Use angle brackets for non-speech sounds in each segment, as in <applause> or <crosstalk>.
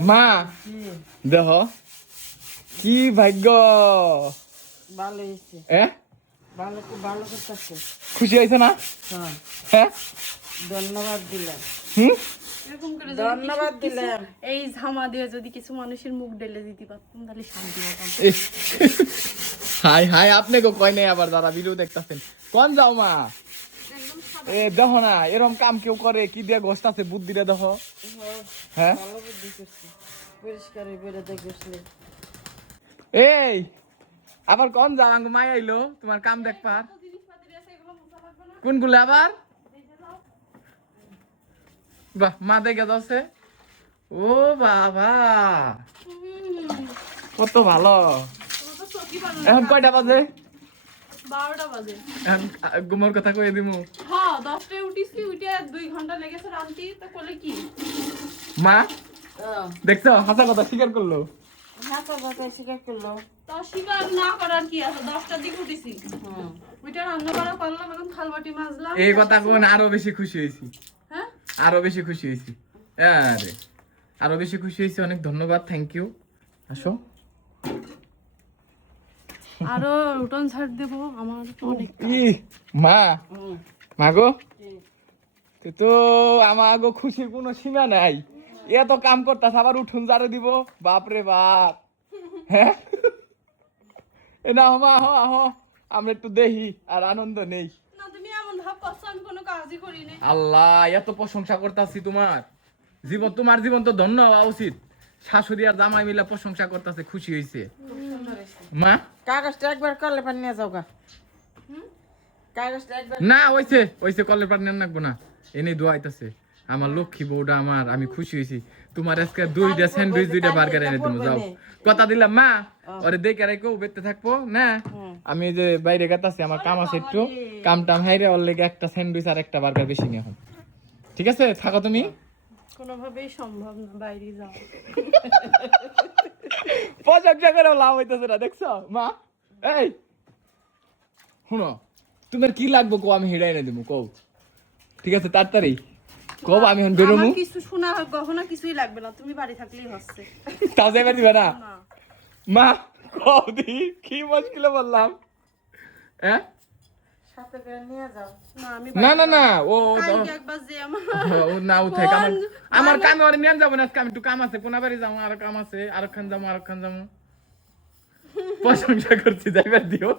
মা দেহ কি ভাগ্য। ভালো হয়েছে। এ? ভালো খুব ভালো করতেছে। খুশি হয়েছে না? হ্যাঁ। হ্যাঁ? ধন্যবাদ দিলাম। হুম? এরকম করে ধন্যবাদ দিলাম। এই ঝামা দিয়ে যদি কিছু মানুষের মুখ ঢেলে দিতে পারতাম তাহলে শান্তি পেতাম হাই হাই আপনি কয় নাই আবার যারা ভিডিও দেখতাছেন? কোন যাও মা? এ, দেখো না এরকম কাম কেউ করে, কি দিয়ে গোস্ত আছে বুদ্ধিটা দেখো। হ্যাঁ? এই, আবার কোন যাও আঙ্গ মাই আইলো? তোমার কাম দেখবার কোনগুলো আবার? বাহ, মা দেখে যাচ্ছে ও বাবা, কত ভালো। এখন কয়টা বাজে? বারোটা বাজে। এখন কথা কয়ে দিমু। হ্যাঁ দশটায় উঠিছি উঠে দুই ঘণ্টা লেগেছে রান্তি তা করলে কি? মা দেখছ হাসা কথা স্বীকার করল? স্বীকার করল। তা স্বীকার না করার কি আছে? দশটার দিকে উঠেছি। ওইটা রান্না করা করলাম এখন থালবাটি মাজলাম। এই কথা কোন আরও বেশি খুশি হয়েছি। হ্যাঁ? আরও বেশি খুশি হয়েছি। আরে আরও বেশি খুশি হয়েছি অনেক ধন্যবাদ থ্যাংক ইউ আসো। আরও উঠন ছাড় দেবো আমার অনেক মা। হুম। মা গো। ঠিক। তো আমার খুশির কোনো সীমা নাই। এত কাম করতাস আবার উঠুন জারে দিব। বাপরে বাপ। হ্যাঁ? এ না মা আহ আহ। আমরা একটু দেখি আর আনন্দ নাই। আল্লাহ এত প্রশংসা করতাছি তোমার। জীবন তোমার জীবন তো ধন্য হওয়া উচিত। শাশুড়ি আর জামাই মিলা প্রশংসা করতেছে খুশি হয়েছে মা? কাগজটা একবার করলে পানি নিয়ে যাও গা। কাগজটা একবার না ওইছে ওইছে কলের পাট নেন রাখব না। এনে দোয়াইতেছে আমার লক্ষ্মী বউটা আমার আমি খুশি হয়েছি তোমার আজকে দুইটা স্যান্ডউইচ দুইটা বার্গার এনে তুমি যাও। কথা দিলাম মা। ওরে দেখে রেখো বেঁচে থাকব না? আমি যে বাইরে গেতাছি আমার কাম আছে একটু। কাম টাম হাইরে ওর লেগে একটা স্যান্ডউইচ আর একটা বার্গার বেশি নিয়ে এখন ঠিক আছে? থাকো তুমি। কোনোভাবেই সম্ভব না বাইরে যাওয়া। <laughs> প্রশংসা করে লাভ হইতেছে না দেখছ? মা? এই! শুনো তোমার কি লাগবো কো আমি হিড়াই না দিবো কও। ঠিক আছে তাড়াতাড়ি। কব আমি এখন বেরোমু। কিছু শোনা গহনা কিছুই লাগবে না তুমি বাড়ি থাকলেই হচ্ছে। তাও যাইবার দিবে না। মা কও দি কি মুশকিলে বললাম? হ্যাঁ? না না না না ও ও- কালকে একবার যে আমার ও না আমার আমার কামে ওরে নিয়ে যাব না আজকে আমি একটু কাম আছে কোনা বাড়ি যাব আর কাম আছে আর খান যাব আর খান যাব। প্রশংসা করছি যাইবার দিও।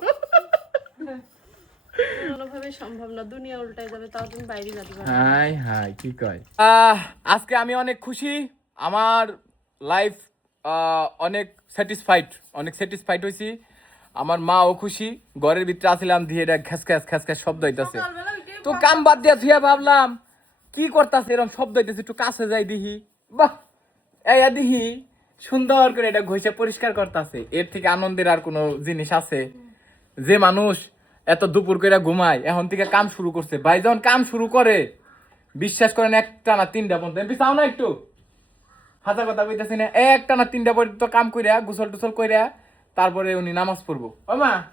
কোনোভাবেই সম্ভব না দুনিয়া উল্টাই যাবে তাও তুমি বাইরে যাতে পারবে হাই হাই কি কয়? আহ, আজকে আমি অনেক খুশি আমার লাইফ অনেক স্যাটিসফাইড অনেক স্যাটিসফাইড হয়েছি আমার মা ও খুশি ঘরের ভিতরে আসলাম দিয়ে এটা ঘ্যাস ঘ্যাস ঘ্যাস ঘ্যাস শব্দ হইতাছে। তো কাম বাদ দিয়া থুয়া ভাবলাম কি করতাছে এরকম শব্দ হইতেছে একটু কাছে যাই দিহি। বাহ! এই দিহি সুন্দর করে এটা ঘষে পরিষ্কার করতেছে। এর থেকে আনন্দের আর কোনো জিনিস আছে? যে মানুষ এত দুপুর করে ঘুমায় এখন থেকে কাম শুরু করছে। ভাই যখন কাম শুরু করে বিশ্বাস করেন একটা না তিনটা পর্যন্ত। এমপি চাও না একটু? হাজার কথা কইতেছি না একটা না তিনটা পর্যন্ত কাম কইরা গোসল টুসল কইরা তারপরে উনি নামাজ পড়ব। ও মা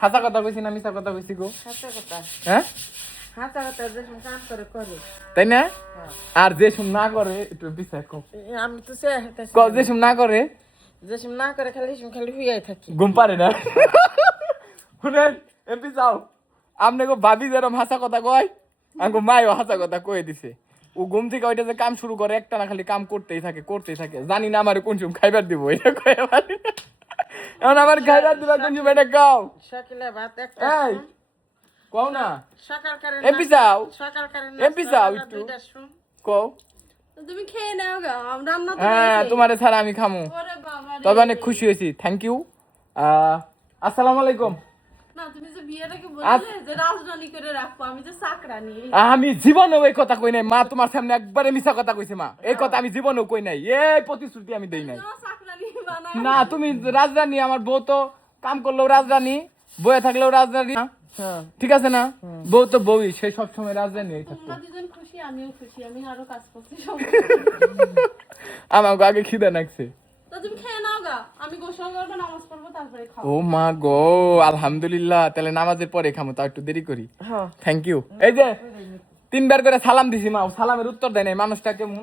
হাজার কথা কইছি না মিশা কথা কইছি গো। কথা? হ্যাঁ? তাই না? আর যে শুন না করে একটু বিচার কও। এ, আমি তো সে হেঁটে যে শুন না করে। যেসব না করে খালি খালি হুইয়াই থাকি। ঘুম পারে না। শুনেন এমপি যাও। আপনি গো ভাবি যেরম হাসা কথা কয় আমাকে মায়ও হাসা কথা কয়ে দিছে। ও ঘুম থেকে ওইটা যে কাম শুরু করে একটা না খালি কাম করতেই থাকে করতেই থাকে। জানি না আমার কোন সময় খাইবার দিব এটা কয়ে। এখন খাইবার দিবা কোন গাও সকালে ভাত একটা এই কও না। সকাল করে এমপি যাও সকাল করে এমপি যাও একটু। কও। তুমি খেয়ে নাও গা আমরা রান্না তো হ্যাঁ তোমারে ছাড়া আমি খামু। ওরে বাবা তবে অনেক খুশি হয়েছি। থ্যাংক ইউ আসসালামু আলাইকুম। না তুমি যে বিয়েটাকে বললে যে রাজধানী করে রাখব আমি জীবনেও এই কথা কই নাই। মা তোমার সামনে একবারে মিছা কথা কইছে মা। এই কথা আমি জীবনেও কই নাই। এই প্রতিশ্রুতি আমি দেই নাই। না তুমি রাজধানী আমার বউ তো কাম করলেও রাজধানী বয়ে থাকলেও রাজধানী। হ্যাঁ। ঠিক আছে না? বউ তো বউই সে সবসময় রাজধানী হয়ে থাকতো। খুশি আমিও খুশি আমি আরও কাজ করছি <laughs> আমার আগে খিদে লাগছে। তো তুমি খেয়ে নাও গা আমি গোসল করব নামাজ পড়ব তারপরে খাও ও মা গো আলহামদুলিল্লাহ তাহলে নামাজের পরে খামো তাও একটু দেরি করি। হ্যাঁ। থ্যাংক ইউ এই যে তিনবার করে সালাম দিছি মা সালামের উত্তর দেয় নাই মানুষটা কেমন?